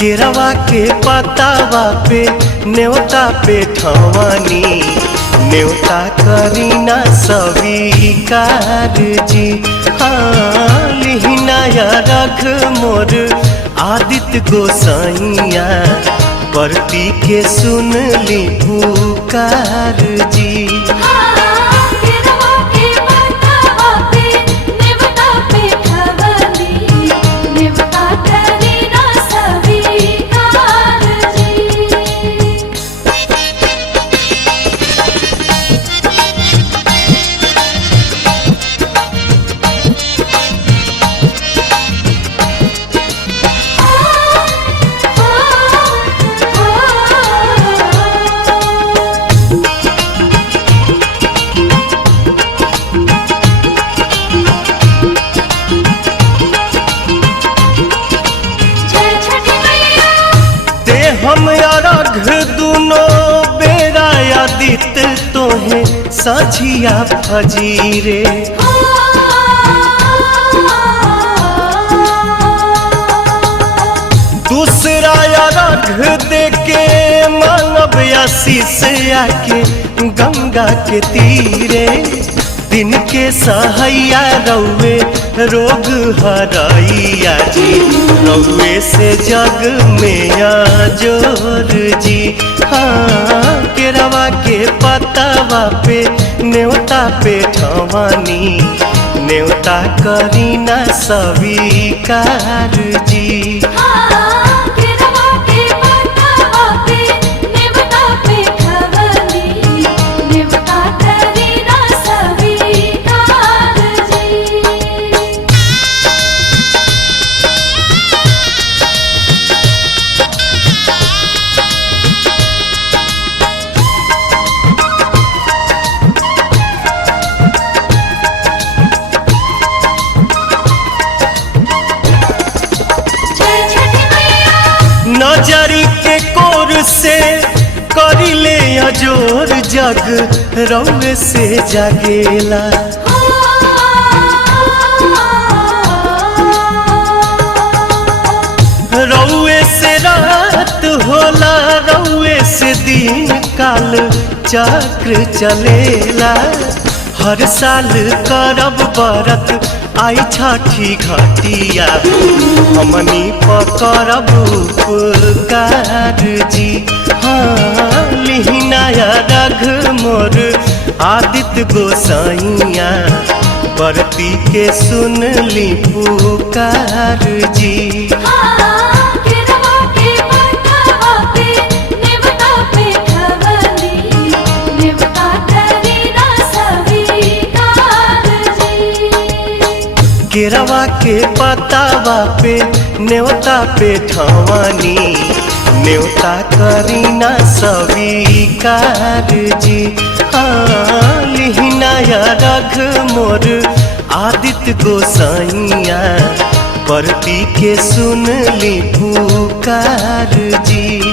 केरवा के पतावा पे न्योता पे ठवानी न्योता करीना स्वीकार जी। हाँ लिहिनाया रख मोर आदित्य गोसाइया परती के सुन ली पुकार जी। हम अरघ दुनो बेरा आदित्य तोहे साझिया फजीरे। दूसरा अरघ देके मानव आशीष आके गंगा के तीरे। दिन के सहैया रौवे रोग हराइया जी रौवे से जग में जोर जी। हाँ केरवा के पतावा पे न्योता पे ठवानी न्योता करीना स्वीकार जी। नजरी के कोर से करिले अजोर जग रौवे से जागेला। रौवे से रात होला रौवे से दिन काल चक्र चलेला। हर साल करब बरत आई छठी घटिया हमनी पकड़ब उपकार जी। हाँ लिहिनाया रघ मोर आदित्य गोसाइया परती के सुन ली पुकार जी। केरवा के पतावा पे न्योता पे ठवानी न्योता करीना स्वीकार जी। हाँ लिहिनाया रघ मोर आदित्य गोसाइया परती के सुन ली पुकार जी।